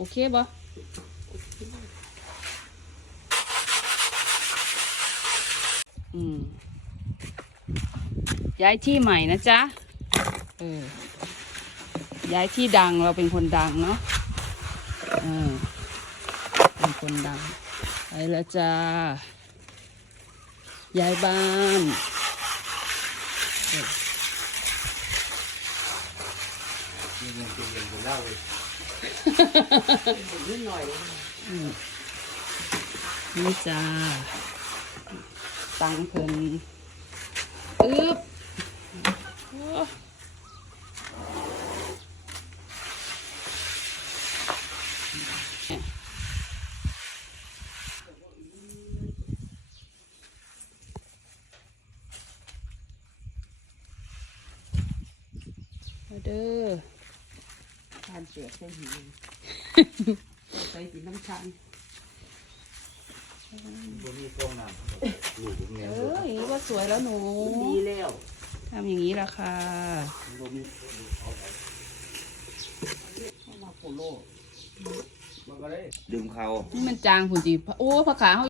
โอเคบ่อืมย้ายที่ใหม่นะจ๊ะ เออ ย้ายที่ดังเราเป็นคนดังเนาะ เออ เป็นคนดัง ไปแล้วจ้า ย้ายบ้าน มีเงินกินเงินกินเหล้าเลยนิดหน่อยนี่จ้าตังเพิ่นอึ๊บเด้อ ทานเสียใส่หิวใส่สีน้ำชันบนนี้กล้องน้ำลูกผมเนี่ยเออย่าสวยแล้วหนูดีแล้วทำอย่างนี้ละค่ะบนนี้เข้ามาโปโลมันก็ได้ดึงเขานี่มันจางผุนจีโอ้ผักขาเขา